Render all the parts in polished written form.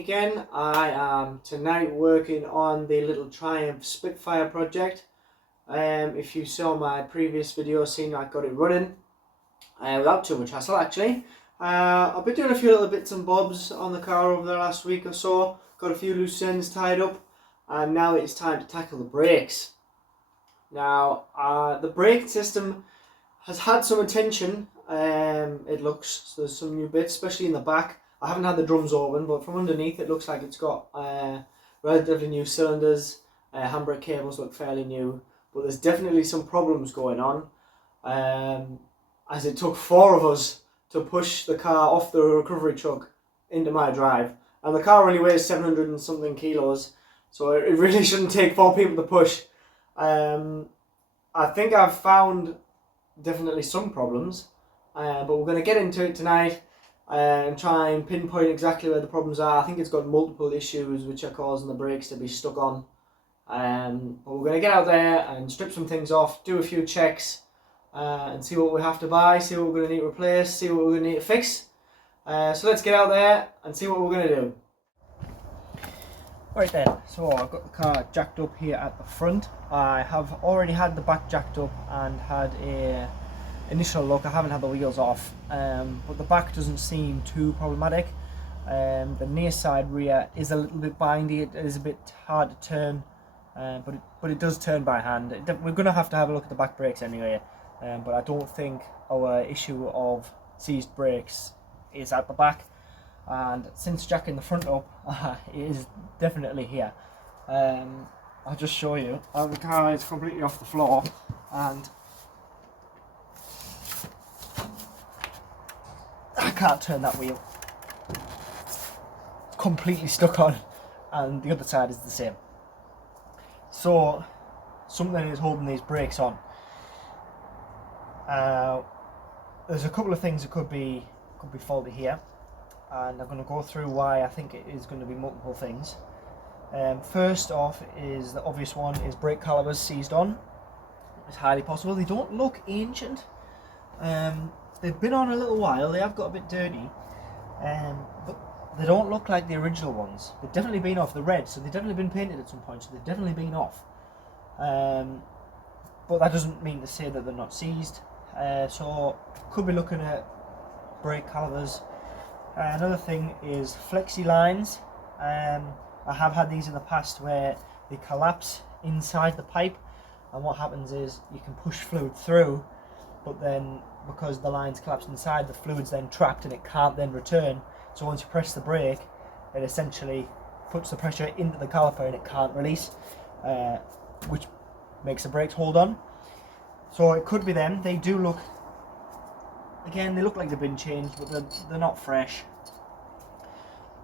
again. I am tonight working on the little Triumph Spitfire project. If you saw my previous video, seen I got it running without too much hassle actually. I've been doing a few little bits and bobs on the car over the last week or so. Got a few loose ends tied up, and now it's time to tackle the brakes. Now the brake system has had some attention. It looks, so there's some new bits, especially in the back. I haven't had the drums open, but from underneath it looks like it's got relatively new cylinders. Handbrake cables look fairly new, but there's definitely some problems going on, as it took 4 of us to push the car off the recovery truck into my drive, and the car only weighs 700 and something kilos, so it really shouldn't take 4 people to push. I think I've found definitely some problems, but we're going to get into it tonight and try and pinpoint exactly where the problems are. I think it's got multiple issues which are causing the brakes to be stuck on. But we're going to get out there and strip some things off, do a few checks, and see what we have to buy, see what we're going to need to replace, see what we're going to need to fix. So let's get out there and see what we're going to do. Right then, so I've got the car jacked up here at the front. I have already had the back jacked up and had a initial look. I haven't had the wheels off, but the back doesn't seem too problematic. The near side rear is a little bit bindy. It is a bit hard to turn, but it does turn by hand. We're going to have a look at the back brakes anyway, but I don't think our issue of seized brakes is at the back. And since jacking the front up, it is definitely here. I'll just show you. The car is completely off the floor, and I can't turn that wheel. It's completely stuck on, and the other side is the same. So something is holding these brakes on. There's a couple of things that could be faulty here, and I'm going to go through why I think it is going to be multiple things. First off is the obvious one, is brake calipers seized on. It's highly possible. They don't look ancient. They've been on a little while. They have got a bit dirty, but they don't look like the original ones. They've definitely been off. The red, so they've definitely been painted at some point, so they've definitely been off. But that doesn't mean to say that they're not seized. So could be looking at brake calipers. Another thing is flexi lines. I have had these in the past where they collapse inside the pipe, and what happens is you can push fluid through, but then because the lines collapse inside, the fluid's then trapped and it can't then return. So once you press the brake, it essentially puts the pressure into the caliper and it can't release, which makes the brakes hold on. So it could be them. They do look, again, they look like they've been changed, but they're not fresh.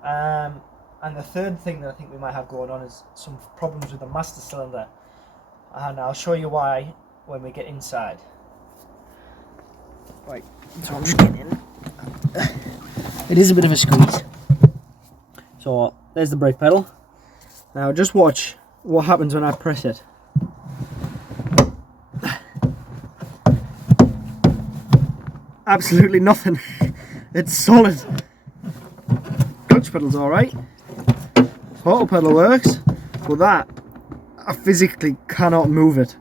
And the third thing that I think we might have going on is some problems with the master cylinder, and I'll show you why when we get inside. Right, so I'm just getting in. It is a bit of a squeeze. So there's the brake pedal. Now just watch what happens when I press it. Absolutely nothing. It's solid. Clutch pedal's alright. Throttle pedal works, but that, I physically cannot move it.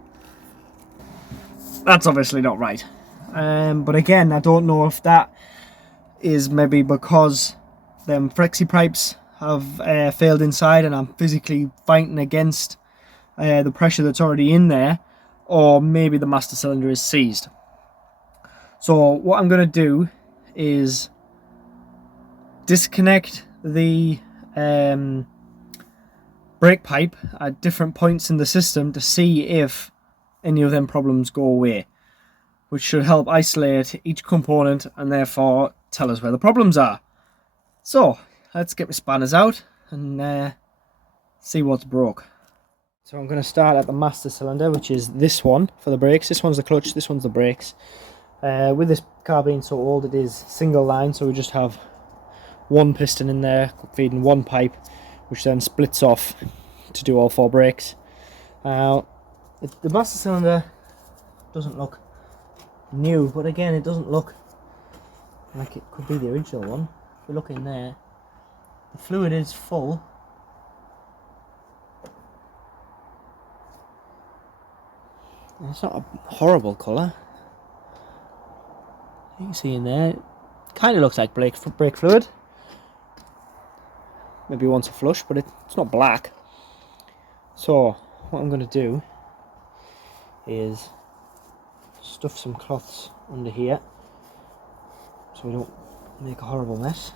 That's obviously not right. But again, I don't know if that is maybe because them flexi pipes have failed inside and I'm physically fighting against the pressure that's already in there, or maybe the master cylinder is seized. So what I'm going to do is disconnect the brake pipe at different points in the system to see if any of them problems go away, which should help isolate each component and therefore tell us where the problems are. So let's get my spanners out and see what's broke. So I'm going to start at the master cylinder, which is this one for the brakes. This one's the clutch, this one's the brakes. With this car being so old, it is single line, so we just have one piston in there feeding one pipe, which then splits off to do all 4 brakes. Now the master cylinder doesn't look new, but again, it doesn't look like it could be the original one. If we look in there, The fluid is full. It's not a horrible colour. You can see in there, it kind of looks like brake fluid. Maybe once a flush, but it's not black. So what I'm going to do is stuff some cloths under here so we don't make a horrible mess.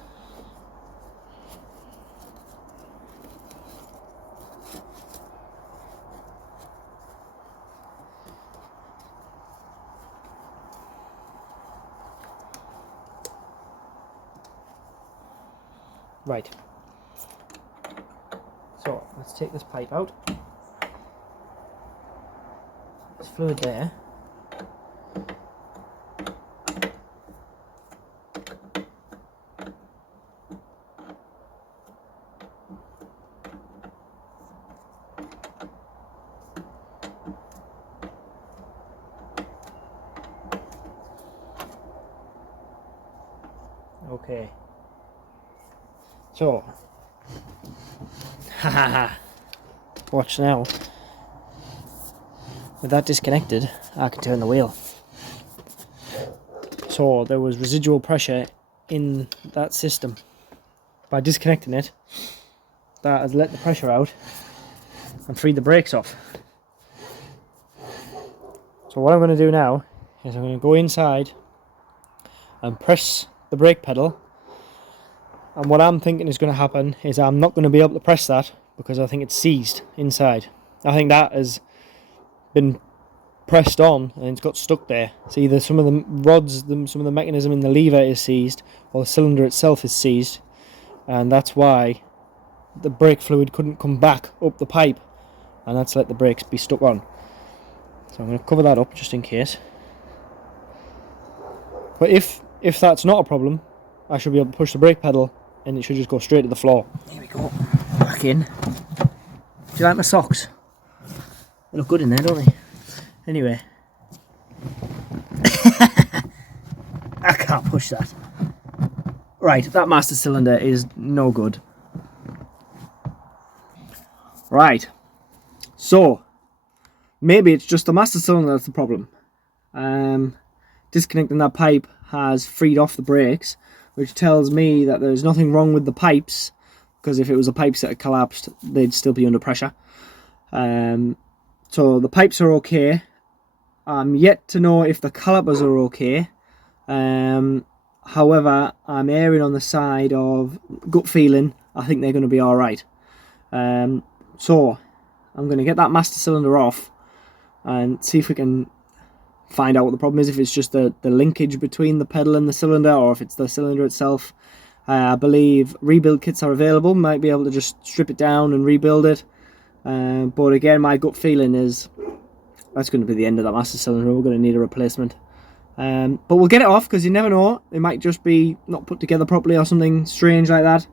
Right, so let's take this pipe out. There's fluid there. Okay. So, watch now. With that disconnected, I can turn the wheel. So there was residual pressure in that system. By disconnecting it, that has let the pressure out and freed the brakes off. So what I'm going to do now is I'm going to go inside and press the brake pedal. And what I'm thinking is going to happen is I'm not going to be able to press that because I think it's seized inside. I think that has been pressed on and it's got stuck there. So either some of the rods, some of the mechanism in the lever is seized, or the cylinder itself is seized, and that's why the brake fluid couldn't come back up the pipe, and that's let the brakes be stuck on. So I'm going to cover that up just in case. But if that's not a problem, I should be able to push the brake pedal and it should just go straight to the floor. Here we go. Back in. Do you like my socks? They look good in there, don't they? Anyway. I can't push that. Right, that master cylinder is no good. Right. So, maybe it's just the master cylinder that's the problem. Disconnecting that pipe has freed off the brakes, which tells me that there's nothing wrong with the pipes, because if it was the pipes that had collapsed, they'd still be under pressure. So the pipes are okay. I'm yet to know if the calipers are okay. However, I'm erring on the side of gut feeling. I think they're going to be alright. So I'm going to get that master cylinder off and see if we can find out what the problem is, if it's just the linkage between the pedal and the cylinder, or if it's the cylinder itself. I believe rebuild kits are available, might be able to just strip it down and rebuild it. But again, my gut feeling is that's going to be the end of that master cylinder. We're going to need a replacement. But we'll get it off, because you never know, it might just be not put together properly or something strange like that.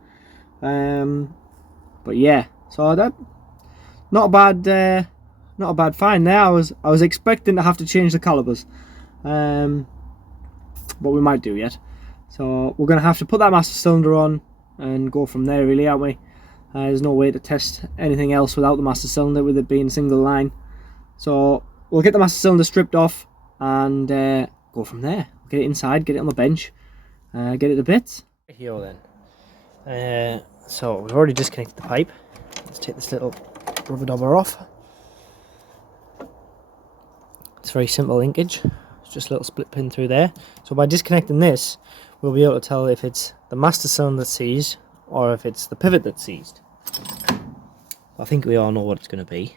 But yeah, so that not a bad find there. I was expecting to have to change the calipers, but we might do yet. So we're going to have to put that master cylinder on and go from there, really, aren't we? There's no way to test anything else without the master cylinder, with it being single line. So we'll get the master cylinder stripped off and go from there. Get it inside, get it on the bench, get it to bits. Here then. So we've already disconnected the pipe. Let's take this little rubber dobber off. It's very simple linkage. It's just a little split pin through there. So by disconnecting this, we'll be able to tell if it's the master cylinder that's seized or if it's the pivot that's seized. I think we all know what it's going to be.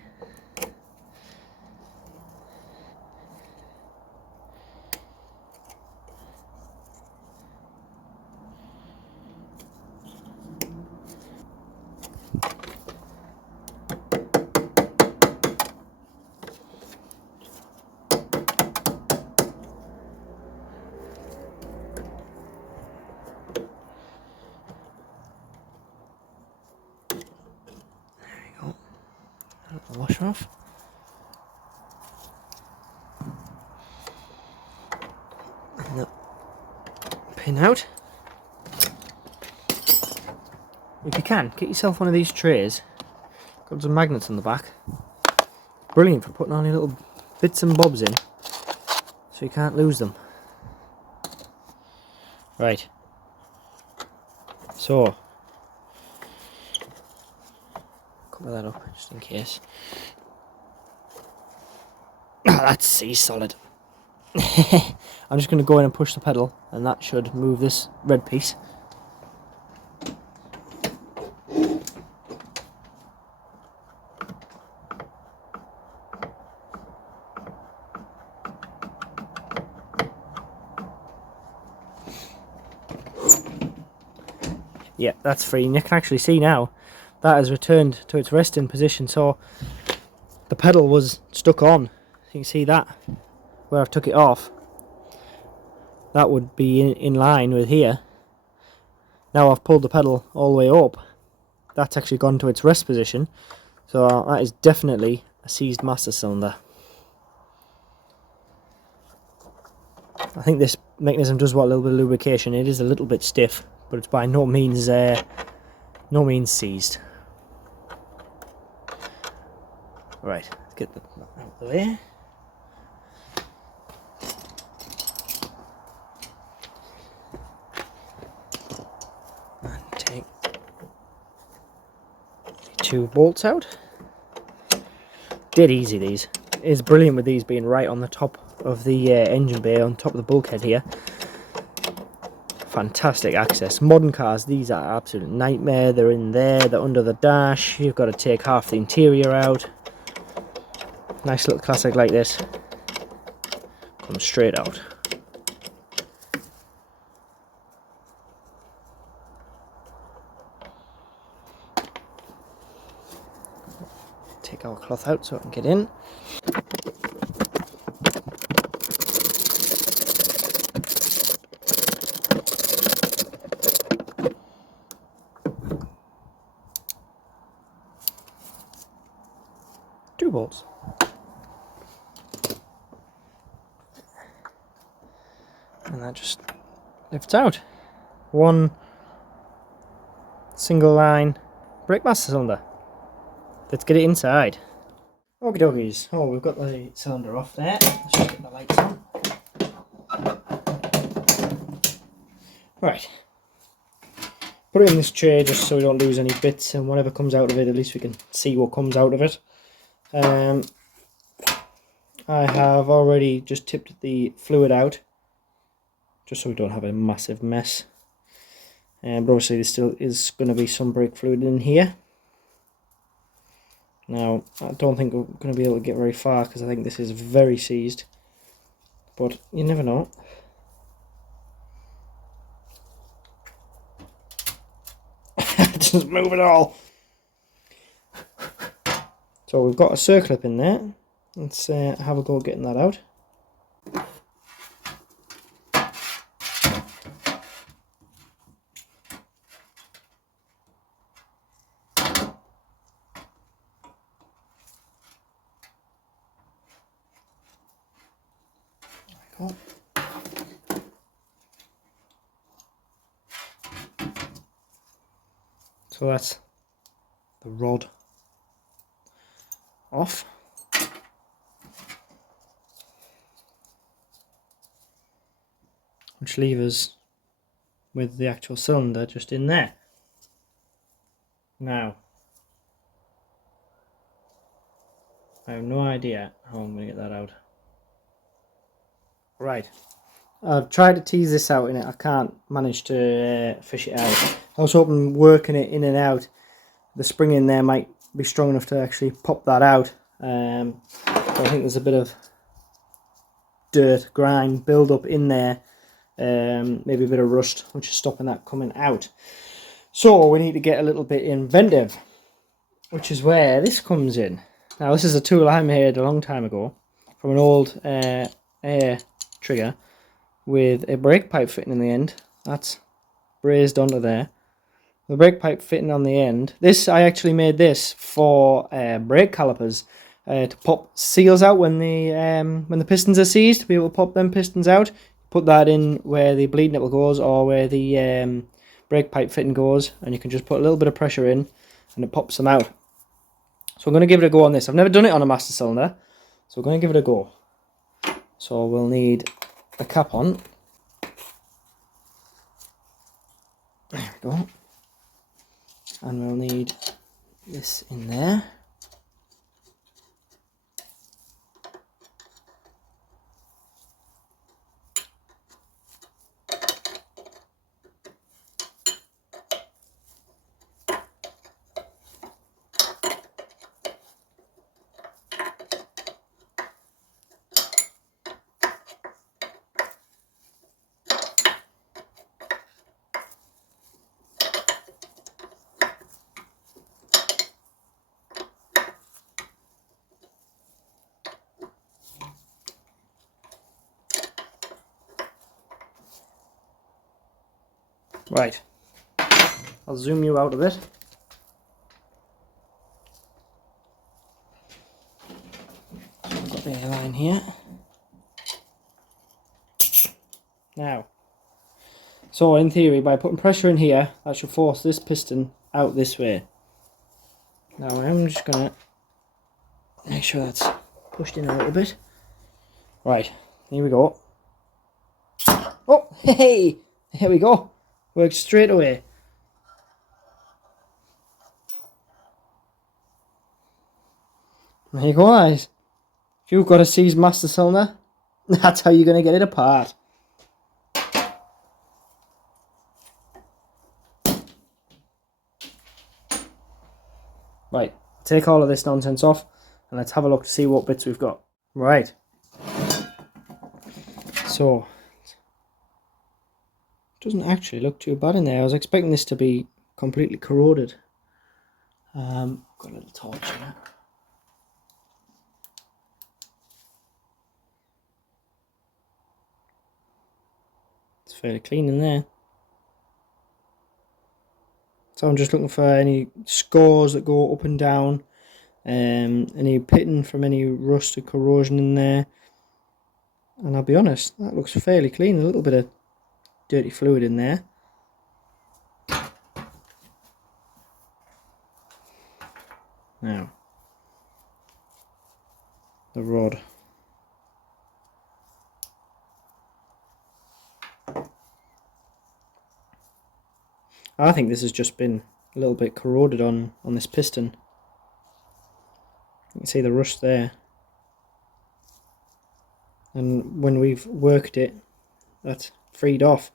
The washer off. And the pin out. if you can, get yourself one of these trays. Got some magnets on the back. Brilliant for putting all your little bits and bobs in, so you can't lose them. Right. So, cover that up just in case. That's sea solid. I'm just going to go in and push the pedal, and that should move this red piece. Yeah, that's free, and you can actually see now that has returned to its resting position, so the pedal was stuck on. You can see that where I've took it off, that would be in line with here. Now I've pulled the pedal all the way up, that's actually gone to its rest position, so that is definitely a seized master cylinder. I think this mechanism does want a little bit of lubrication. It is a little bit stiff, but it's by no means seized. Right, let's get that out of the way. And take the 2 bolts out. Dead easy, these. It's brilliant with these being right on the top of the engine bay, on top of the bulkhead here. Fantastic access. Modern cars, these are absolute nightmare. They're in there, they're under the dash, you've got to take half the interior out. Nice little classic like this comes straight out. Take our cloth out so I can get in. Two bolts. And that just lifts out. One single line brake master cylinder. Let's get it inside. Okie dokies. Oh, we've got the cylinder off there. Let's just get the lights on. Right. Put it in this tray just so we don't lose any bits, and whatever comes out of it, at least we can see what comes out of it. I have already just tipped the fluid out, just so we don't have a massive mess. But obviously there still is going to be some brake fluid in here. Now, I don't think we're going to be able to get very far because I think this is very seized, but you never know. It doesn't move at all. So we've got a circlip in there. Let's have a go at getting that out. So that's the rod off. Which leaves us with the actual cylinder just in there. Now, I have no idea how I'm going to get that out. Right, I've tried to tease this out in it. I can't manage to fish it out. I was hoping working it in and out, the spring in there might be strong enough to actually pop that out. But I think there's a bit of dirt, grime build up in there, maybe a bit of rust, which is stopping that coming out. So we need to get a little bit inventive, which is where this comes in. Now this is a tool I made a long time ago from an old air trigger with a brake pipe fitting in the end. That's brazed onto there. The brake pipe fitting on the end. This, I actually made this for brake calipers to pop seals out when the pistons are seized, to be able to pop them pistons out. Put that in where the bleed nipple goes, or where the brake pipe fitting goes, and you can just put a little bit of pressure in and it pops them out. So I'm going to give it a go on this. I've never done it on a master cylinder, so we're going to give it a go. So we'll need a cap on. There we go. And we'll need this in there. Right, I'll zoom you out a bit. So I've got the airline here. Now, so in theory, by putting pressure in here, that should force this piston out this way. Now I'm just going to make sure that's pushed in a little bit. Right, here we go. Oh, hey, here we go. Works straight away. There you go, guys. If you've got a seized master cylinder, that's how you're going to get it apart. Right, take all of this nonsense off and let's have a look to see what bits we've got. Right. So, it doesn't actually look too bad in there. I was expecting this to be completely corroded. Got a little torch here. It's fairly clean in there. So I'm just looking for any scores that go up and down, any pitting from any rust or corrosion in there. And I'll be honest, that looks fairly clean. A little bit of dirty fluid in there. Now, the rod. I think this has just been a little bit corroded on this piston. You can see the rust there. And when we've worked it, that's freed off.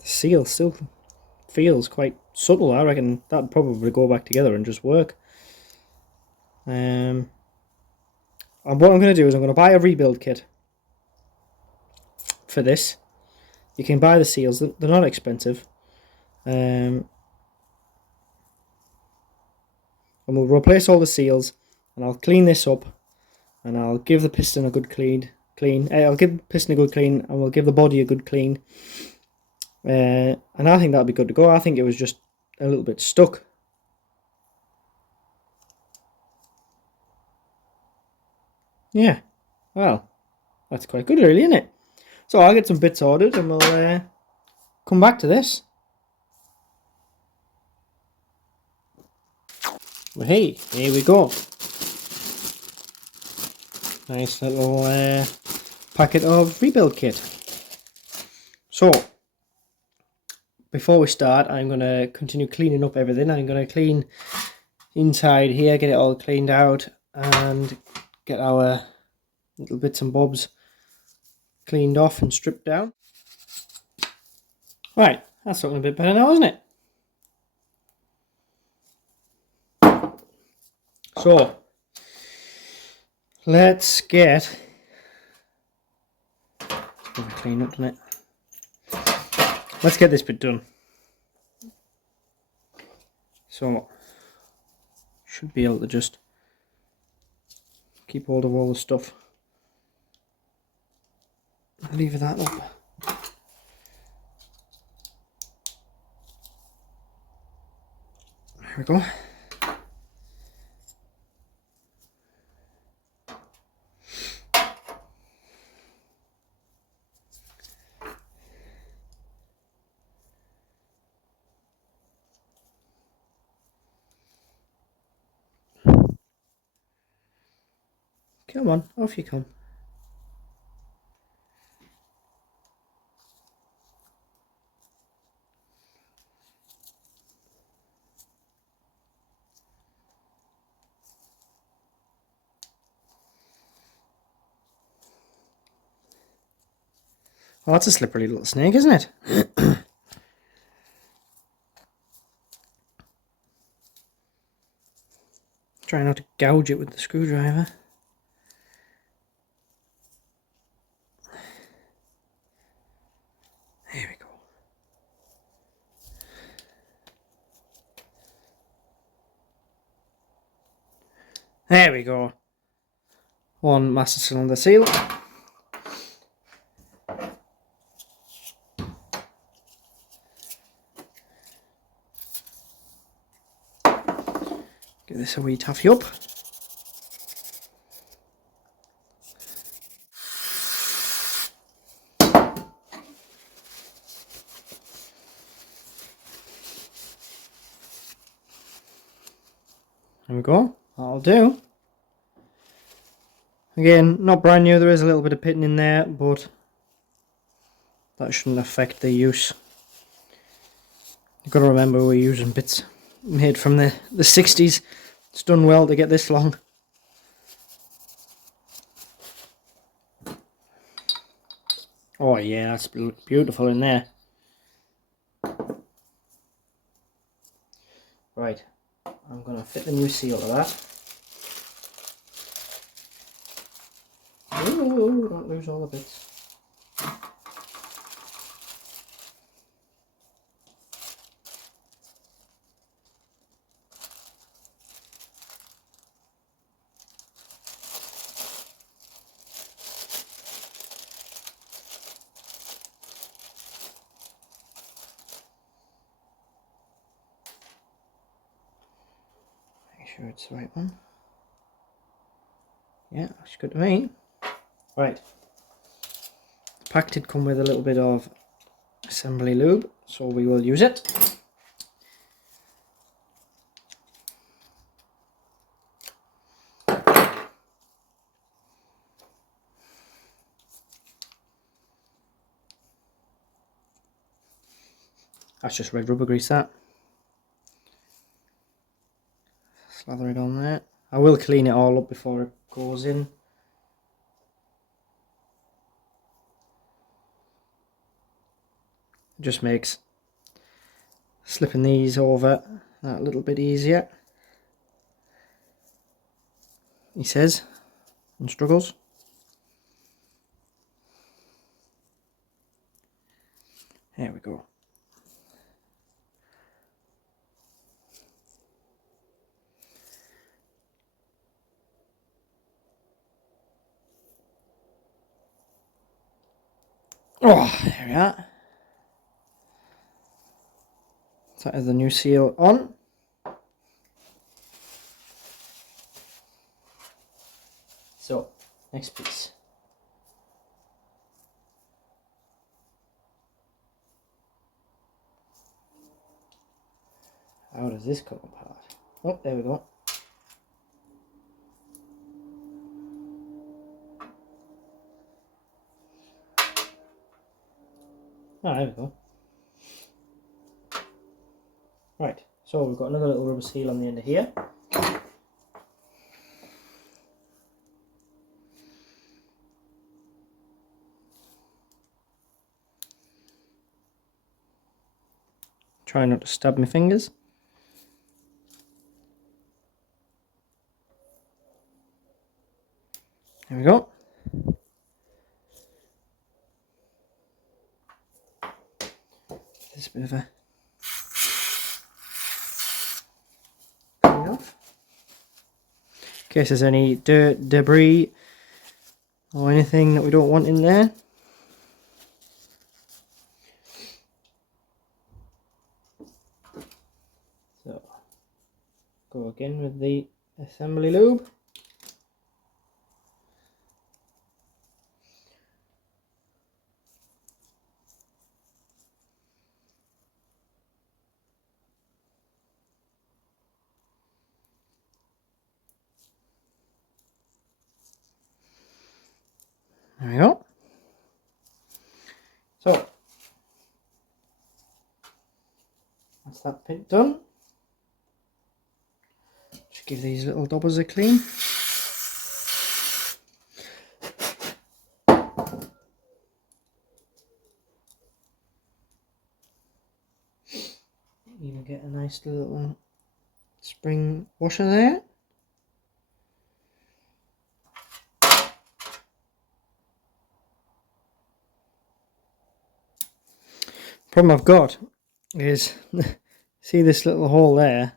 The seal still feels quite subtle. I reckon that'd probably go back together and just work. And what I'm going to do is I'm going to buy a rebuild kit for this. You can buy the seals, they're not expensive. And we'll replace all the seals, and I'll clean this up, and I'll give the piston a good clean. I'll give the piston a good clean, and we'll give the body a good clean. And I think that'll be good to go. I think it was just a little bit stuck. Yeah, well, that's quite good really, isn't it? So I'll get some bits ordered and we'll come back to this. Well, hey, here we go. Nice little packet of rebuild kit. So, before we start, I'm going to continue cleaning up everything. I'm going to clean inside here, get it all cleaned out, and get our little bits and bobs cleaned off and stripped down. Right, that's looking a bit better now, isn't it? So, let's get clean up, doesn't it? Let's get this bit done. So, should be able to just keep hold of all the stuff. Leave that up. There we go. Come on, off you come. Oh, that's a slippery little snake, isn't it? Try not to gouge it with the screwdriver. There we go. There we go. One master cylinder seal. Give this a wee taffy up. There we go. That'll do. Again, not brand new. There is a little bit of pitting in there, but that shouldn't affect the use. You've got to remember we're using bits made from the 60s. It's done well to get this long. Oh yeah, that's beautiful in there. Right, I'm going to fit the new seal to that. Ooh, don't lose all the bits. Make sure it's the right one. Yeah, looks good to me. Right. The pack did come with a little bit of assembly lube, so we will use it. That's just red rubber grease, that. Slather it on there. I will clean it all up before it goes in. It just makes slipping these over that little bit easier, he says, and struggles. There we go. Oh, there we are. That is the new seal on. So, next piece. How does this come apart? Oh, there we go. Ah, there we go. Right, so we've got another little rubber seal on the end of here. Try not to stab my fingers. There we go. This bit of a clean off. In case there's any dirt, debris, or anything that we don't want in there. So, go again with the assembly lube. There we go. So that's that bit done. Just give these little dobbers a clean. Even get a nice little spring washer there. Problem I've got is, see this little hole there?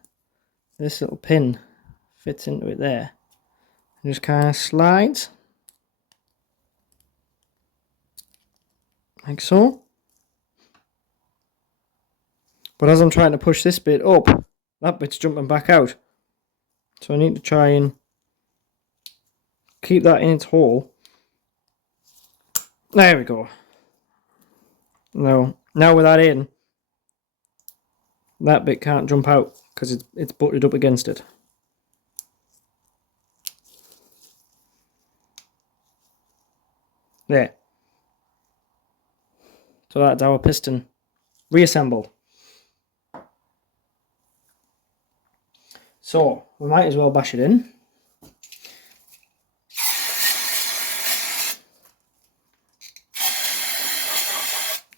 This little pin fits into it there. And just kind of slides. Like so. But as I'm trying to push this bit up, that bit's jumping back out. So I need to try and keep that in its hole. There we go. Now with that in, that bit can't jump out because it's butted up against it. There. So that's our piston reassembled. So we might as well bash it in.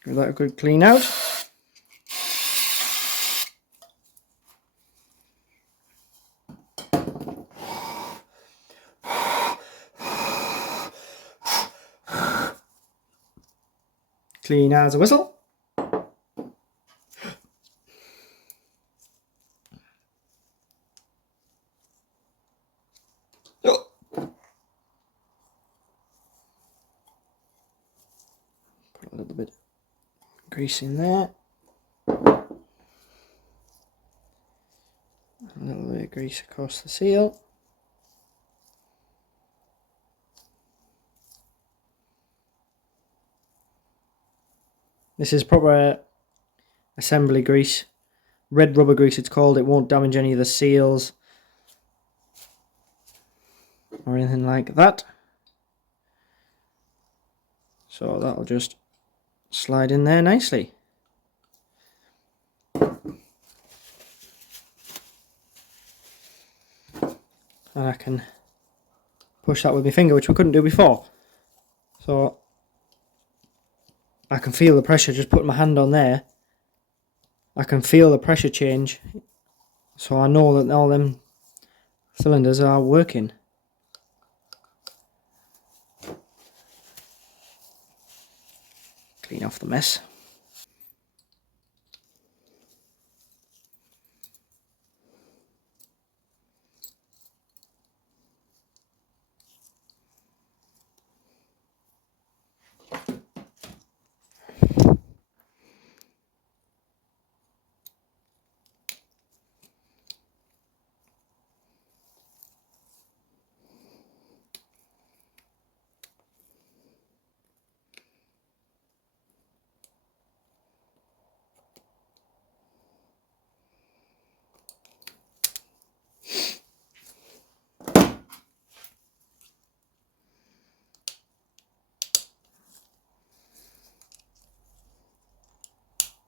Give that a good clean out. Clean as a whistle. Put a little bit of grease in there. A little bit of grease across the seal. This is proper assembly grease. Red rubber grease it's called. It won't damage any of the seals or anything like that. So that'll just slide in there nicely. And I can push that with my finger, which we couldn't do before. So I can feel the pressure just putting my hand on there. I can feel the pressure change. So I know that all them cylinders are working. Clean off the mess.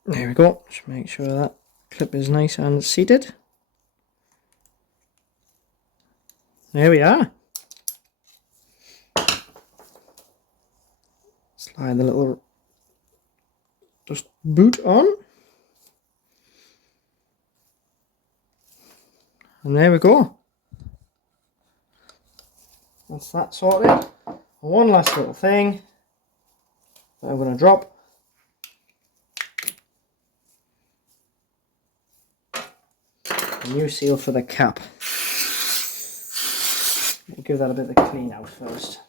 There we go. Just make sure that clip is nice and seated. There we are. Slide the little just boot on. And there we go. That's that sorted. One last little thing that I'm going to drop. A new seal for the cap. We'll give that a bit of a clean out first.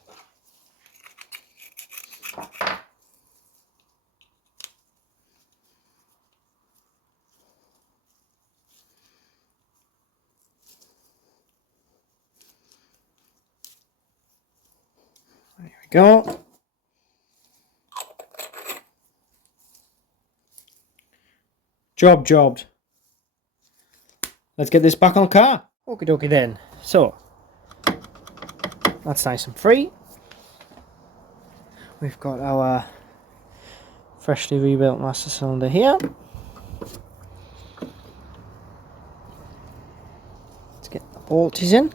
There we go. Jobbed. Let's get this back on the car. Okie dokie then. So, that's nice and free. we've got our freshly rebuilt master cylinder here. Let's get the bolties in.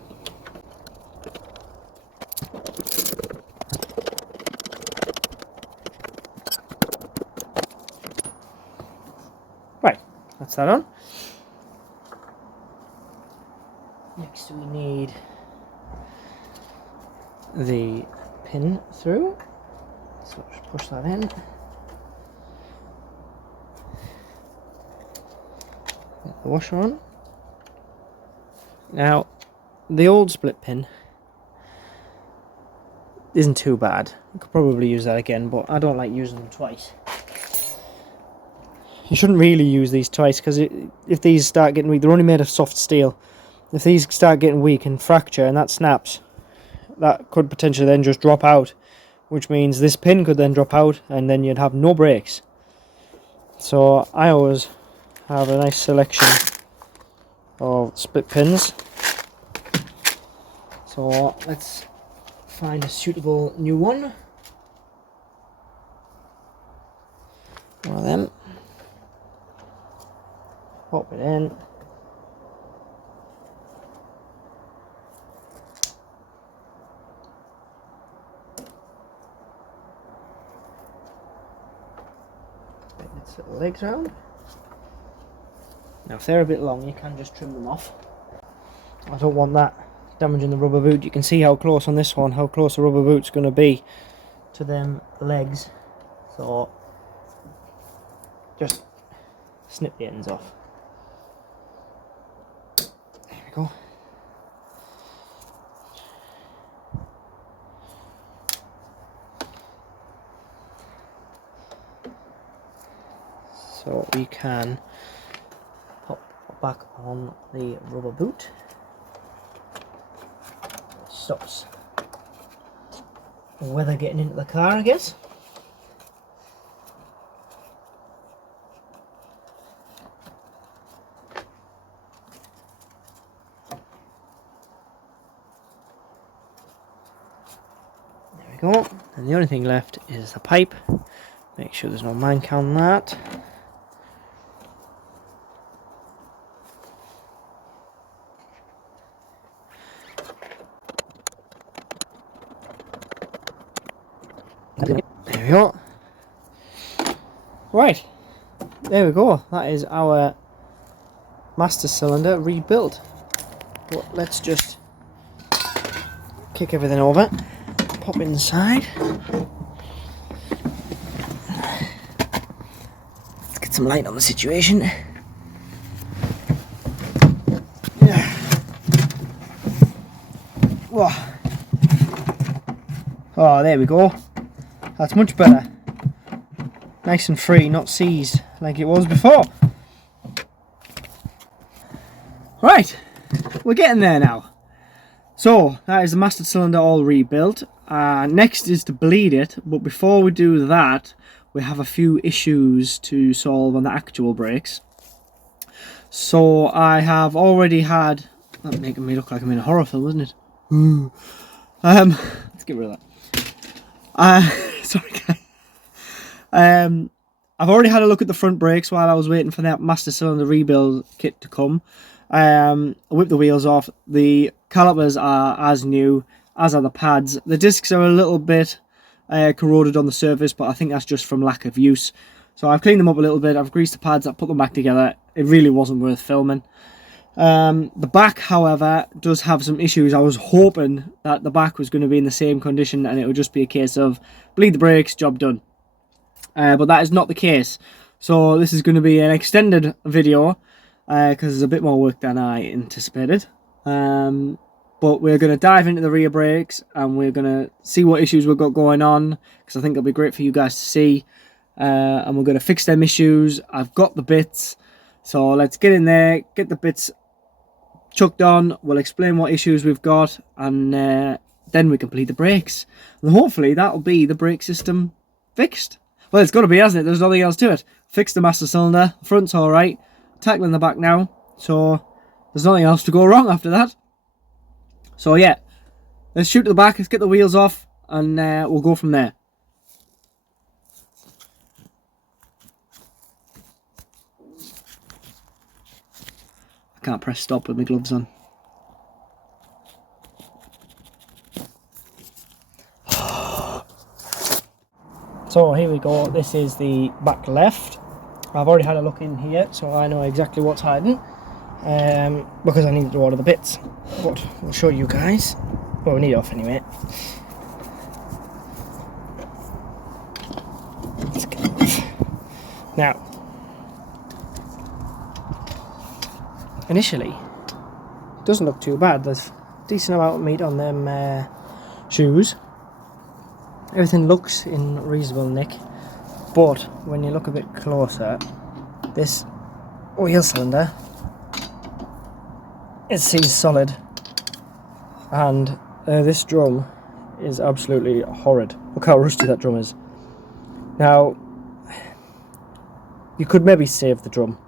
Right, that's that on. Next we need the pin through, so just push that in. Get the washer on. Now, the old split pin isn't too bad. I could probably use that again, but I don't like using them twice. You shouldn't really use these twice, because if these start getting weak, they're only made of soft steel. If these start getting weak and fracture and that snaps, that could potentially then just drop out, which means this pin could then drop out and then you'd have no brakes. So I always have a nice selection of split pins. So let's find a suitable new one. One of them. Pop it in. Its little legs round. Now if they're a bit long, you can just trim them off. I don't want that damaging the rubber boot. You can see how close on this one, how close the rubber boot's going to be to them legs. So just snip the ends off. There we go. So we can pop back on the rubber boot. Stops the weather getting into the car, I guess. There we go. And the only thing left is the pipe. Make sure there's no mank on that. There we go. Right, there we go. That is our master cylinder rebuilt. But let's just kick everything over, pop it inside. Let's get some light on the situation. Yeah. Whoa. Oh, there we go. That's much better. Nice and free, not seized like it was before. Right, we're getting there now. So, that is the master cylinder all rebuilt. Next is to bleed it, but before we do that, we have a few issues to solve on the actual brakes. So, I have already had... That's making me look like I'm in a horror film, isn't it? Let's get rid of that. Sorry guys. I've already had a look at the front brakes while I was waiting for that master cylinder rebuild kit to come. I whipped the wheels off. The calipers are as new, as are the pads. The discs are a little bit corroded on the surface, but I think that's just from lack of use. So I've cleaned them up a little bit. I've greased the pads. I've put them back together. It really wasn't worth filming. The back, however, does have some issues. I was hoping that the back was going to be in the same condition and it would just be a case of bleed the brakes, job done. But that is not the case. So this is going to be an extended video because there's a bit more work than I anticipated. But we're going to dive into the rear brakes and we're going to see what issues we've got going on, because I think it'll be great for you guys to see. And we're going to fix them issues. I've got the bits. So let's get in there, get the bits chucked on. We'll explain what issues we've got, and then we complete the brakes. And hopefully that'll be the brake system fixed. Well, it's got to be, hasn't it? There's nothing else to it. Fix the master cylinder. The front's alright. Tackling the back now. So there's nothing else to go wrong after that. So yeah, let's shoot to the back. Let's get the wheels off, and we'll go from there. can't press stop with my gloves on. So here we go, this is the back left. I've already had a look in here, so I know exactly what's hiding. Because I need to order the bits. But I'll show you guys. Well, we need it off anyway. Let's get it off. Now, initially, it doesn't look too bad. There's a decent amount of meat on them shoes. Everything looks in reasonable nick, but when you look a bit closer, this wheel cylinder, it seems solid, and this drum is absolutely horrid. Look how rusty that drum is. Now, you could maybe save the drum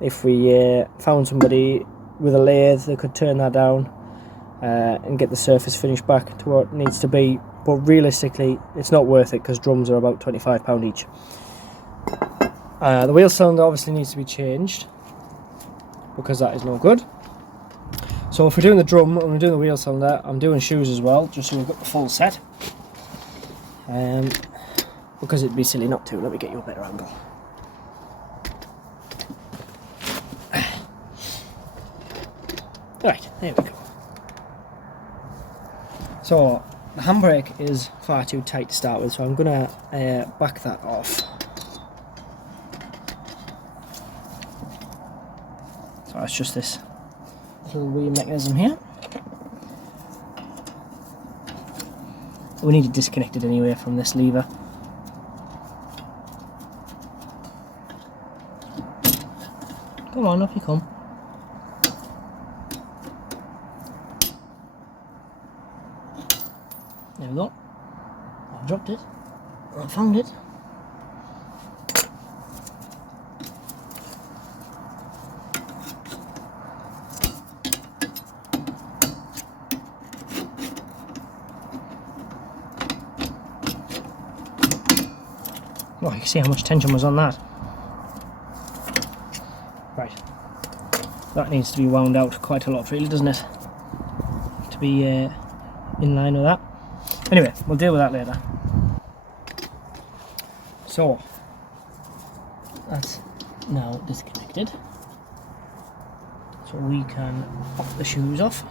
if we found somebody with a lathe that could turn that down and get the surface finish back to what it needs to be. But realistically, it's not worth it because drums are about £25 each. The wheel cylinder obviously needs to be changed because that is no good. So if we're doing the drum and we're doing the wheel cylinder, I'm doing shoes as well, just so we've got the full set. Because it'd be silly not to. Let me get you a better angle. Right, there we go. So the handbrake is far too tight to start with, so I'm going to back that off. So it's just this little wheel mechanism here. We need to disconnect it anyway from this lever. Come on, off you come. There we go. I dropped it. I found it. Well, you can see how much tension was on that. Right. That needs to be wound out quite a lot, really, doesn't it? To be in line with that. Anyway, we'll deal with that later. So, that's now disconnected. So we can pop the shoes off.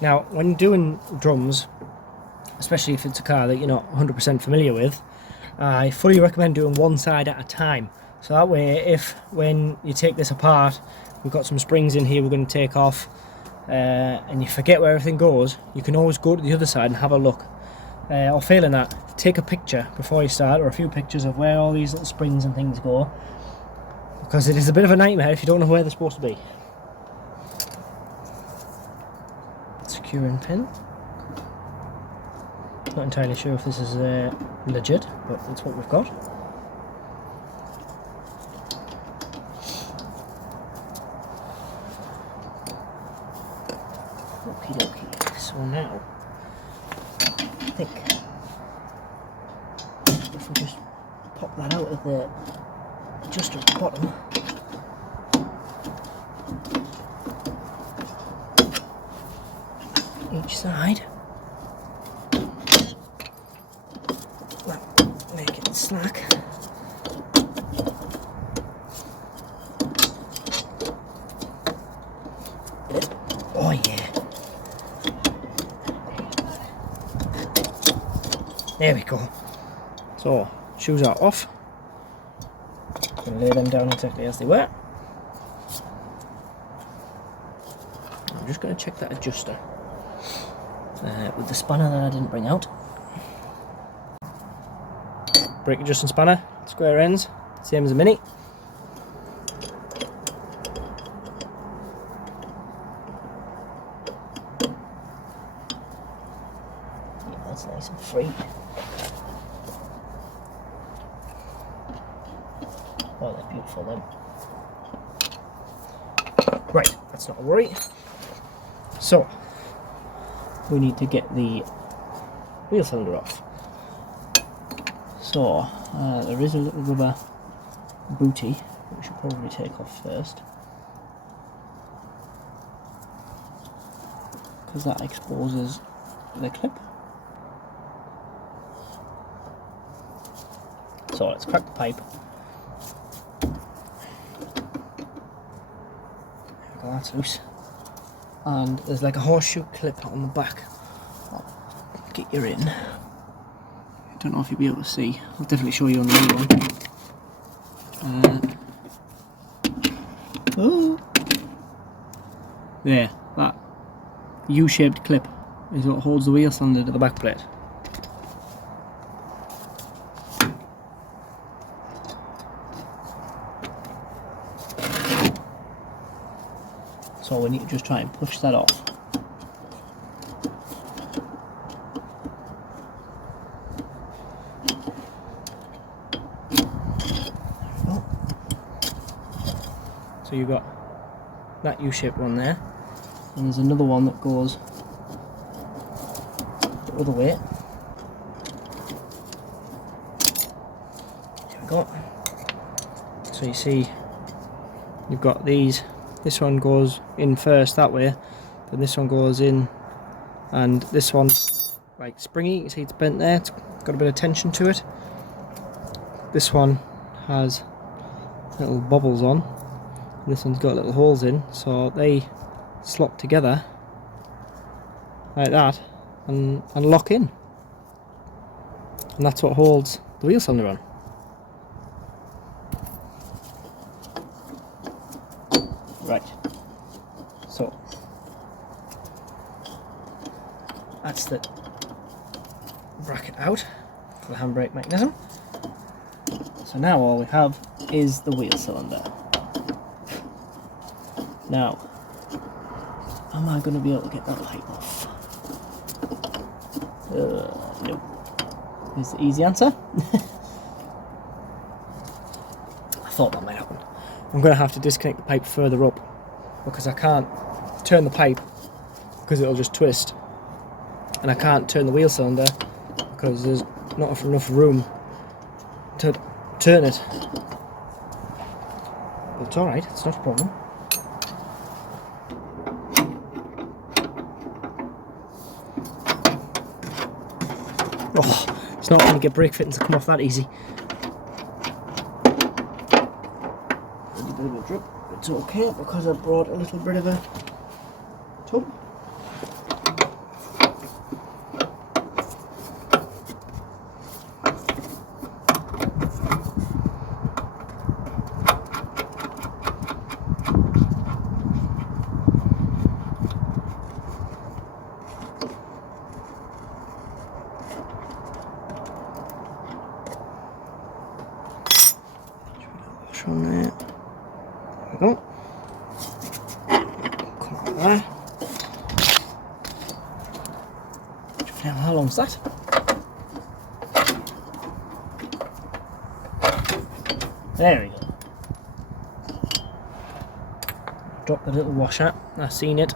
Now, when doing drums, especially if it's a car that you're not 100% familiar with, I fully recommend doing one side at a time. So that way, if when you take this apart, we've got some springs in here we're going to take off, and you forget where everything goes, you can always go to the other side and have a look. Or failing that, take a picture before you start, or a few pictures of where all these little springs and things go, because it is a bit of a nightmare if you don't know where they're supposed to be. Securing pin. Not entirely sure if this is legit, but that's what we've got. Okie dokie. So now, I think if we just pop that out of the adjuster at the bottom. Each side, make it slack. Oh yeah, there we go. So shoes are off. I'm going to lay them down exactly as they were. I'm just going to check that adjuster. With the spanner that I didn't bring out. Brake adjusting spanner, square ends, same as a Mini. Yeah, that's nice and free. Oh, they're beautiful then. Right, that's not a worry. So, we need to get the wheel cylinder off. So, there is a little rubber booty that we should probably take off first, because that exposes the clip. So let's crack the pipe. There we go, that's loose. And there's like a horseshoe clip on the back. I'll get you in. I don't know if you'll be able to see. I'll definitely show you on the new one. Oh. There, that U-shaped clip is what holds the wheel cylinder to the back plate. So we need to just try and push that off. So you've got that U-shaped one there, and there's another one that goes the other way. There we go. So you see, you've got these. This one goes in first that way, then this one goes in, and this one's like springy. You can see it's bent there, it's got a bit of tension to it. This one has little bobbles on, and this one's got little holes in, so they slot together like that and lock in, and that's what holds the wheel cylinder on. Right, so that's the bracket out for the handbrake mechanism. So now all we have is the wheel cylinder. Now, am I going to be able to get that pipe off? No. Is the easy answer. I thought that might happen. I'm going to have to disconnect the pipe further up, because I can't turn the pipe because it'll just twist, and I can't turn the wheel cylinder because there's not enough room to turn it. But it's alright, it's not a problem. Oh, it's not going to get brake fittings to come off that easy. Drip. It's okay because I brought a little bit of a tub. Wash on there. There we go. Come on there. Now, how long's that? There we go. Drop the little washer. I've seen it.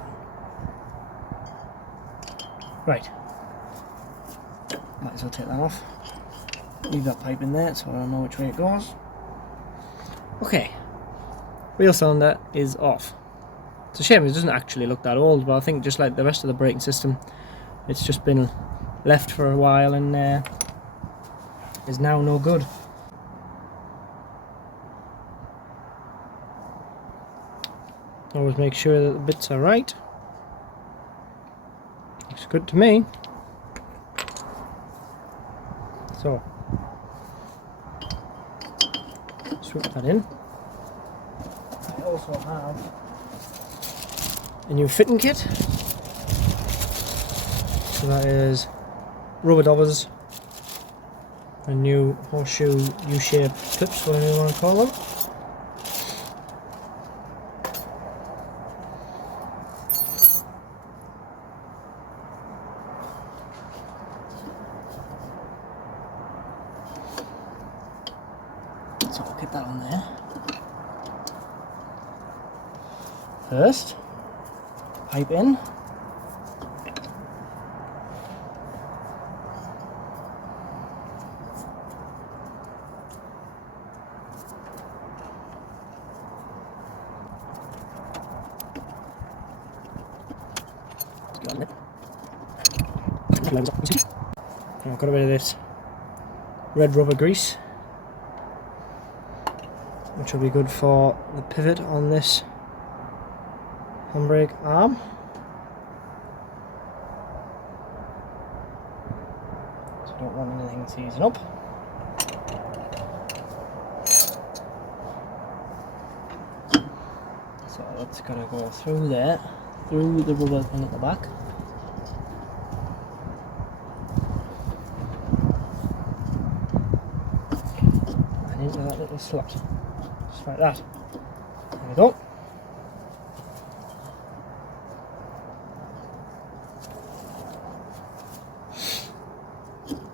Right. Might as well take that off. Leave that pipe in there so I don't know which way it goes. Okay. Wheel cylinder is off. It's a shame it doesn't actually look that old, but I think just like the rest of the braking system, it's just been left for a while and is now no good. Always make sure that the bits are right. Looks good to me. So, swoop that in. I also have a new fitting kit. So that is rubber dobbers, a new horseshoe U-shaped clips, whatever you want to call them. So I'll get that on there. First, pipe in. I've got a bit of this red rubber grease, which will be good for the pivot on this handbrake arm. So I don't want anything seizing up. So that's going to go through there, through the rubber thing at the back. And into that little slot. Just like that. There we go.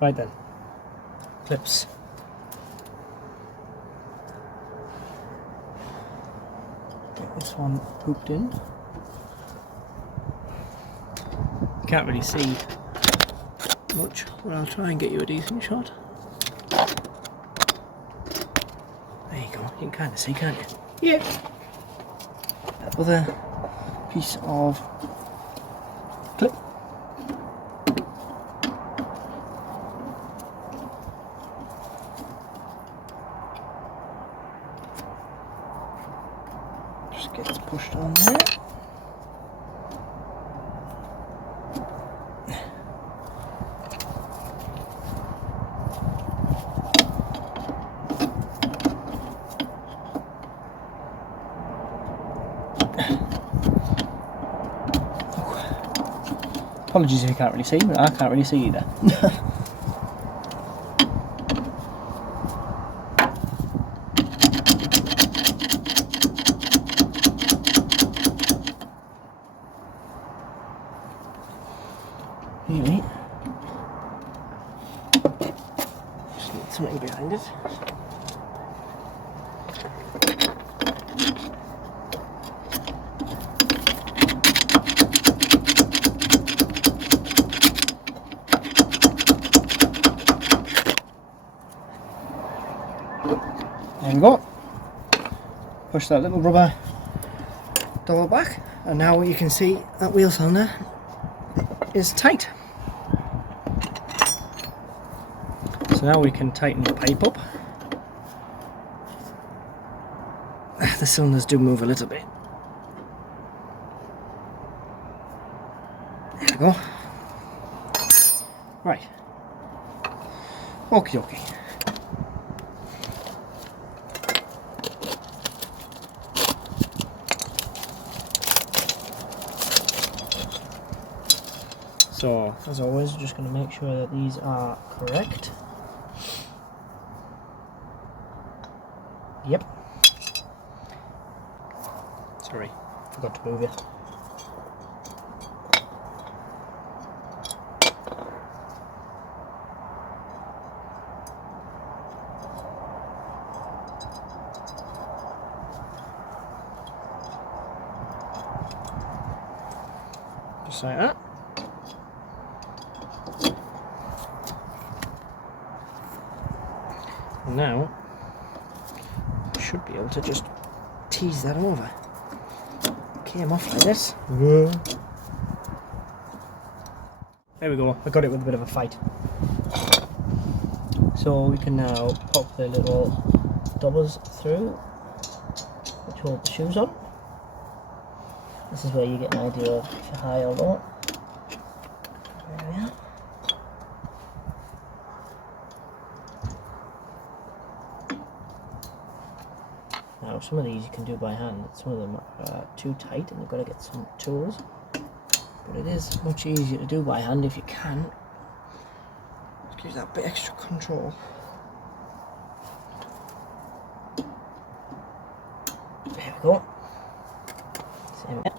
Right then, clips. Get this one hooked in. Can't really see much, but I'll try and get you a decent shot. There you go, you can kind of see, can't you? Yeah. That other piece of clip. Just gets pushed on there. Apologies if you can't really see, but I can't really see either. Really? Just need something behind it. There we go. Push that little rubber door back, and now you can see that wheel cylinder is tight. So now we can tighten the pipe up. The cylinders do move a little bit. There we go. Right. Okie dokie. So, as always, just going to make sure that these are correct. Yep. Sorry, forgot to move it. Just like that. Now, I should be able to just tease that over. Came off like this. There we go, I got it with a bit of a fight. So we can now pop the little dobbers through, which hold the shoes on. This is where you get an idea of if you're high or low. There we are. Now some of these you can do by hand, some of them are too tight and you've got to get some tools, but it is much easier to do by hand if you can. Just gives that bit extra control. There we go. Same again.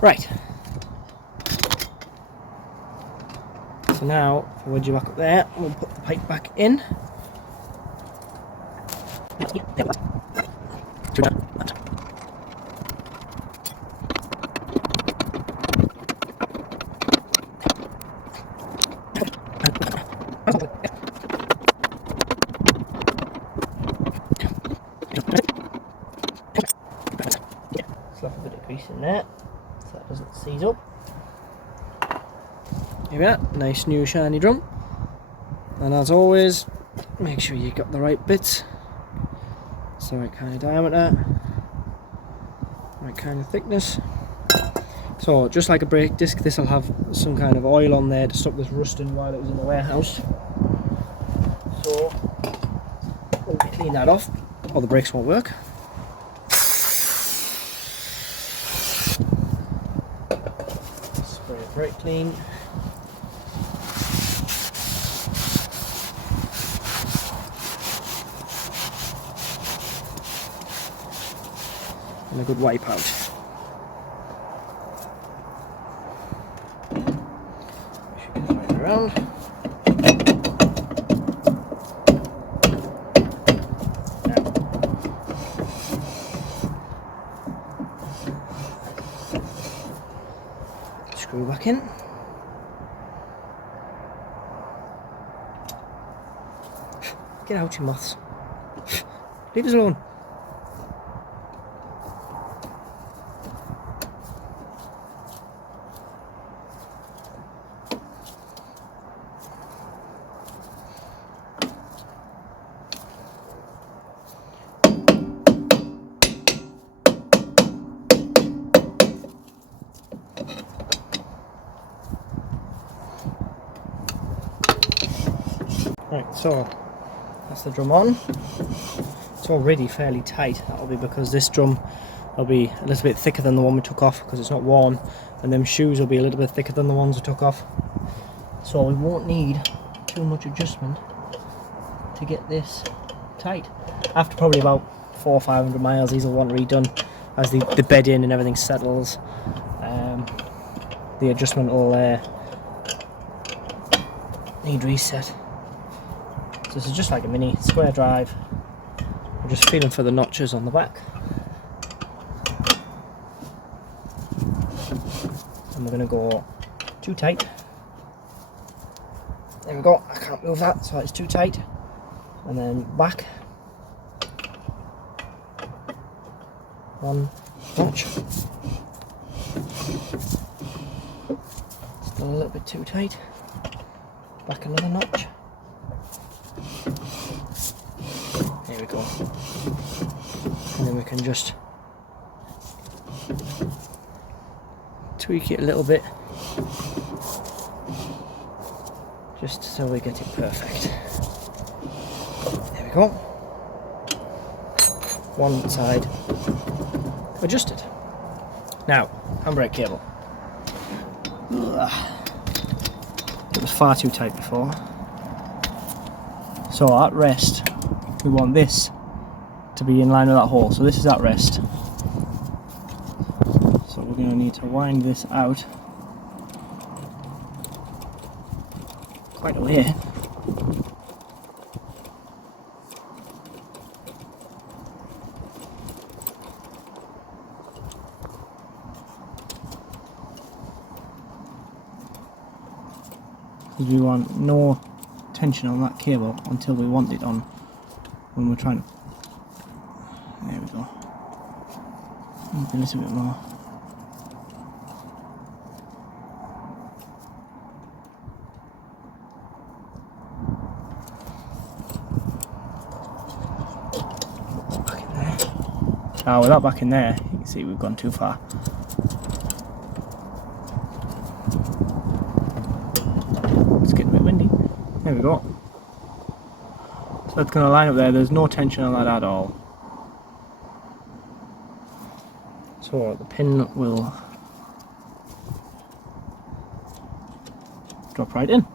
Right. So now, if I wedge you back up there, we'll put the pipe back in. Slap a bit of grease in there so that doesn't seize up. Here we are, nice new shiny drum. And as always, make sure you got the right bits. It's the right kind of diameter, right kind of thickness. So just like a brake disc, this will have some kind of oil on there to stop this rusting while it was in the warehouse. So we'll clean that off or the brakes won't work. Spray it brake clean. And a good wipe out. Right around. Screw back in. Get out, you moths. Leave us alone. Right, so that's the drum on. It's already fairly tight. That'll be because this drum will be a little bit thicker than the one we took off because it's not worn, and them shoes will be a little bit thicker than the ones we took off. So we won't need too much adjustment to get this tight. After probably about 400 or 500 miles, these will want redone as the bed in and everything settles. The adjustment will need reset. So this is just like a mini square drive. We're just feeling for the notches on the back. And we're going to go too tight. There we go, I can't move that, so it's too tight. And then back. One notch. Still a little bit too tight. Back another notch. There we go. And then we can just tweak it a little bit, just so we get it perfect. There we go. One side adjusted. Now, handbrake cable. It was far too tight before. So at rest, we want this to be in line with that hole. So this is at rest. So we're going to need to wind this out quite a way. Because we want no tension on that cable until we want it on when we're trying to. There we go. Maybe a little bit more. Back in there. Now with that back in there, you can see we've gone too far. It's getting a bit windy. There we go. So that's going to line up there. There's no tension on that at all. So the pin will drop right in.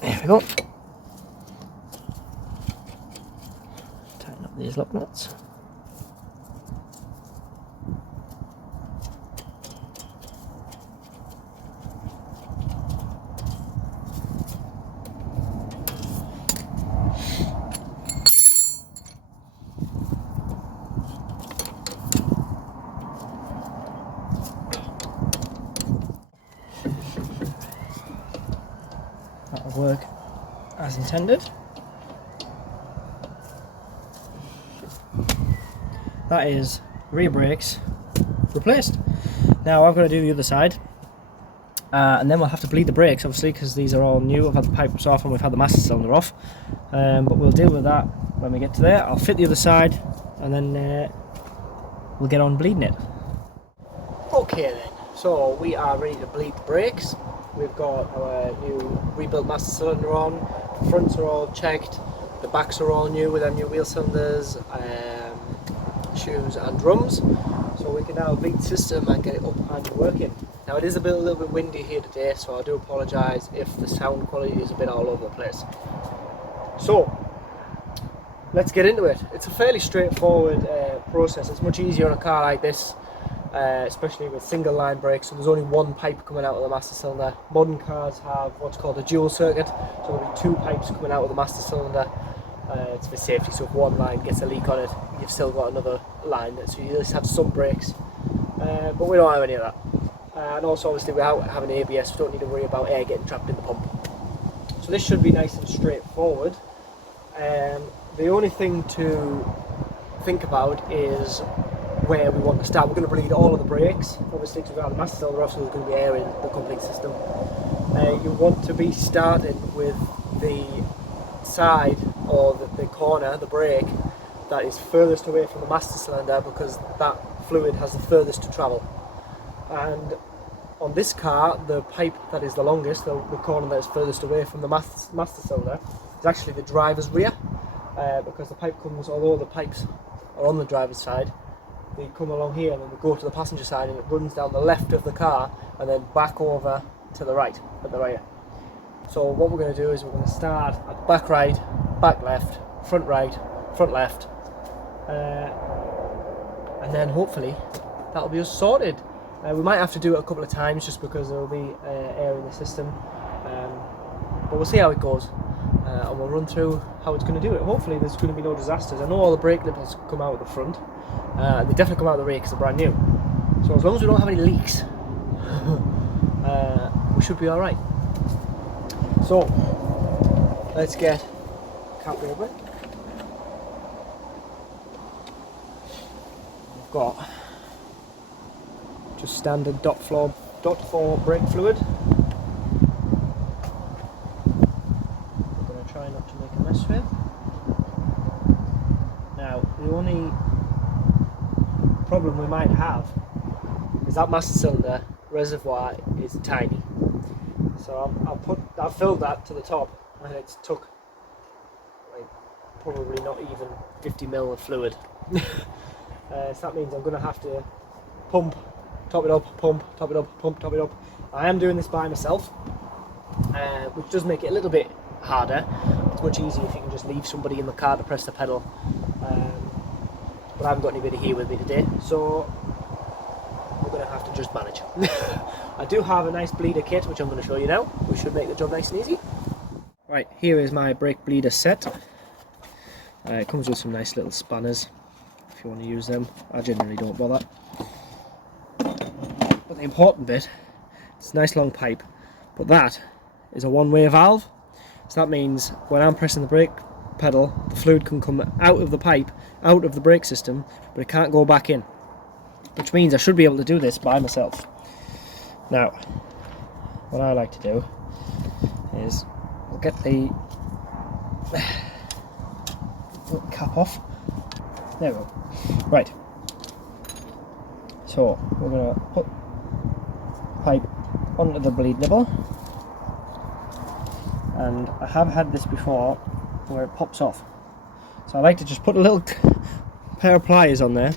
There we go. these lock nuts. That'll work as intended. That is rear brakes replaced. Now I've got to do the other side, and then we'll have to bleed the brakes, obviously, because these are all new. I've had the pipes off and we've had the master cylinder off, but we'll deal with that when we get to there. I'll fit the other side and then we'll get on bleeding it. Okay then, so we are ready to bleed the brakes. We've got our new rebuilt master cylinder on, the fronts are all checked, the backs are all new with our new wheel cylinders, shoes and drums, so we can now bleed the system and get it up and working. Now it is a little bit windy here today, so I do apologise if the sound quality is a bit all over the place. So let's get into it. It's a fairly straightforward process. It's much easier on a car like this, especially with single line brakes, so there's only one pipe coming out of the master cylinder. Modern cars have what's called a dual circuit, so there'll be two pipes coming out of the master cylinder. It's for safety, so if one line gets a leak on it, you've still got another line, so you just have some brakes, but we don't have any of that. And also obviously without having ABS, we don't need to worry about air getting trapped in the pump. So this should be nice and straightforward. The only thing to think about is where we want to start. We're going to bleed all of the brakes, obviously, because we've got the master cylinder off, so there's going to be air in the complete system. You want to be starting with the side or the corner, the brake, that is furthest away from the master cylinder, because that fluid has the furthest to travel. And on this car, the pipe that is the longest, the corner that is furthest away from the master cylinder, is actually the driver's rear, because the pipe comes, although the pipes are on the driver's side, they come along here and then they go to the passenger side, and it runs down the left of the car and then back over to the right at the rear. So what we're going to do is we're going to start at back right, back left, front left, and then hopefully that'll be us sorted. We might have to do it a couple of times just because there will be air in the system, but we'll see how it goes, and we'll run through how it's going to do it. Hopefully there's going to be no disasters. I know all the brake nipples come out at the front, they definitely come out of the rear because they're brand new, so as long as we don't have any leaks, we should be alright. So let's get cap over. We've got just standard dot 4 brake fluid. We're going to try not to make a mess of it. Now the only problem we might have is that master cylinder reservoir is tiny. So I've filled that to the top, and it's took like probably not even 50 ml of fluid. So that means I'm going to have to pump, top it up, pump, top it up, pump, top it up. I am doing this by myself, which does make it a little bit harder. It's much easier if you can just leave somebody in the car to press the pedal, but I haven't got anybody here with me today, so we're going to have to just manage. I do have a nice bleeder kit, which I'm going to show you now, which should make the job nice and easy. Right, here is my brake bleeder set. It comes with some nice little spanners if you want to use them. I generally don't bother. But the important bit, it's a nice long pipe, but that is a one-way valve. So that means when I'm pressing the brake pedal, the fluid can come out of the pipe, out of the brake system, but it can't go back in. Which means I should be able to do this by myself. Now, what I like to do is I'll get the cap off. There we go. Right. So we're going to put the pipe onto the bleed nipple, and I have had this before where it pops off. So I like to just put a little pair of pliers on there,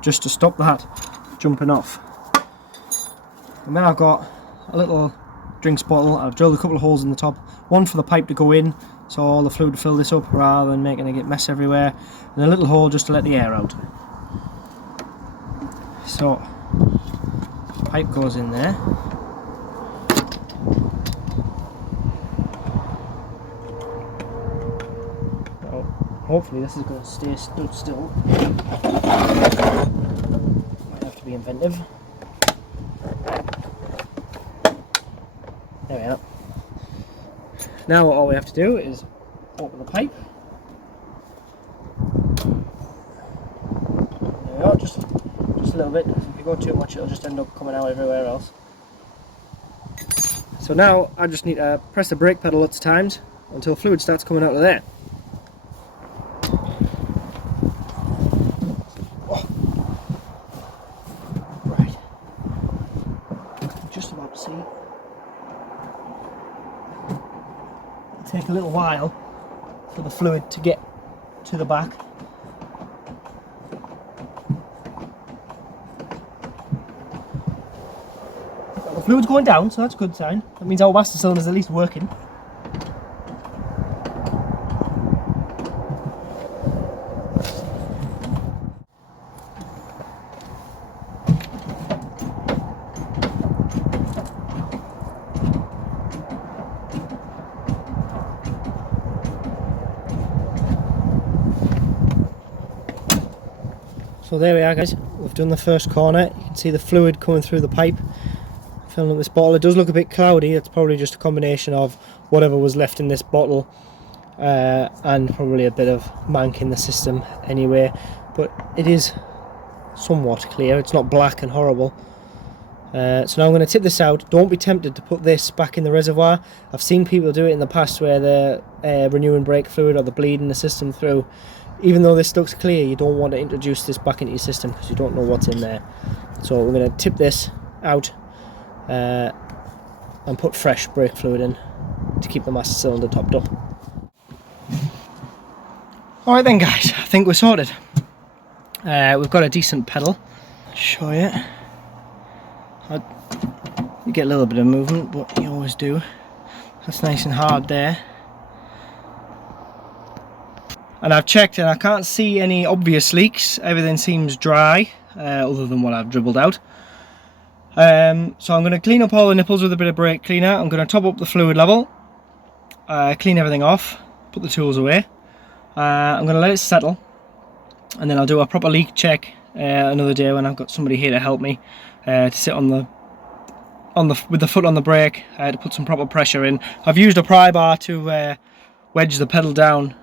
just to stop that jumping off. And then I've got a little drinks bottle. I've drilled a couple of holes in the top, one for the pipe to go in so all the fluid fill this up rather than making it get mess everywhere, and a little hole just to let the air out. So pipe goes in there. Well, hopefully this is going to stay stood still. Might have to be inventive. There we are. Now all we have to do is open the pipe. There we are, just a little bit. If you go too much, it'll just end up coming out everywhere else. So now I just need to press the brake pedal lots of times until fluid starts coming out of there. Oh. Right. I'm just about to see. It'll take a little while for the fluid to get to the back. The fluid's going down, so that's a good sign. That means our master cylinder's at least working. So there we are, guys. We've done the first corner. You can see the fluid coming through the pipe, filling up this bottle. It does look a bit cloudy. It's probably just a combination of whatever was left in this bottle and probably a bit of mank in the system anyway. But it is somewhat clear. It's not black and horrible. So now I'm going to tip this out. Don't be tempted to put this back in the reservoir. I've seen people do it in the past where they're renewing brake fluid or they're bleeding the system through. Even though this looks clear, you don't want to introduce this back into your system because you don't know what's in there. So we're going to tip this out and put fresh brake fluid in to keep the master cylinder topped up. Alright then guys, I think we're sorted. We've got a decent pedal. I'll show you. You get a little bit of movement, but you always do. That's nice and hard there. And I've checked and I can't see any obvious leaks. Everything seems dry, other than what I've dribbled out. So I'm going to clean up all the nipples with a bit of brake cleaner. I'm going to top up the fluid level, clean everything off, put the tools away. I'm going to let it settle, and then I'll do a proper leak check another day when I've got somebody here to help me to sit with the foot on the brake to put some proper pressure in. I've used a pry bar to wedge the pedal down.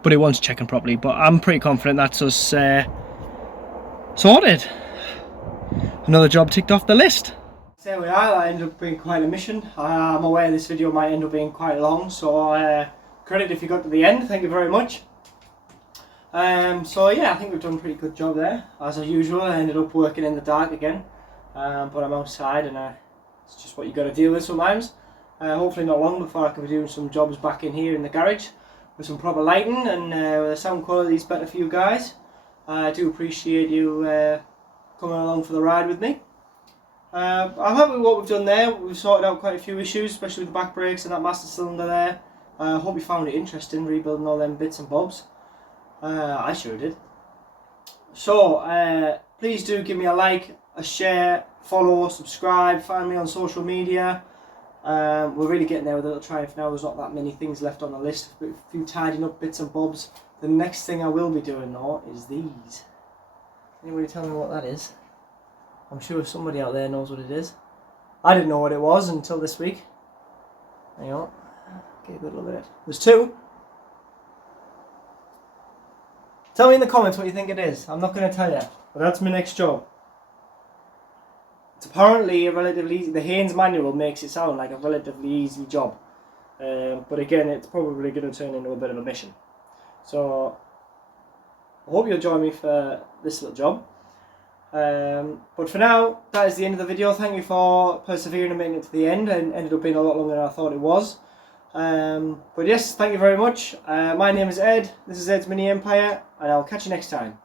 But it wants checking properly, but I'm pretty confident that's us sorted. Another job ticked off the list. So there we are. That ended up being quite a mission. I'm aware this video might end up being quite long, so credit if you got to the end. Thank you very much. So yeah, I think we've done a pretty good job there. As usual, I ended up working in the dark again, but I'm outside and it's just what you got to deal with sometimes. Hopefully not long before I can be doing some jobs back in here in the garage with some proper lighting and the sound quality is better for you guys. I do appreciate you coming along for the ride with me. I'm happy with what we've done there. We've sorted out quite a few issues, especially with the back brakes and that master cylinder there. I hope you found it interesting rebuilding all them bits and bobs. I sure did. So please do give me a like, a share, follow, subscribe, find me on social media. We're really getting there with a little Triumph now. There's not that many things left on the list, but a few tidying up bits and bobs. The next thing I will be doing though is these. Anybody tell me what that is? I'm sure somebody out there knows what it is. I didn't know what it was until this week. Hang on, get a good look at it. There's two. Tell me in the comments what you think it is. I'm not going to tell you, but that's my next job. It's apparently a relatively easy, the Haynes manual makes it sound like a relatively easy job. But again, it's probably going to turn into a bit of a mission. So, I hope you'll join me for this little job. But for now, that is the end of the video. Thank you for persevering and making it to the end. It ended up being a lot longer than I thought it was. But yes, thank you very much. My name is Ed, this is Ed's Mini Empire, and I'll catch you next time.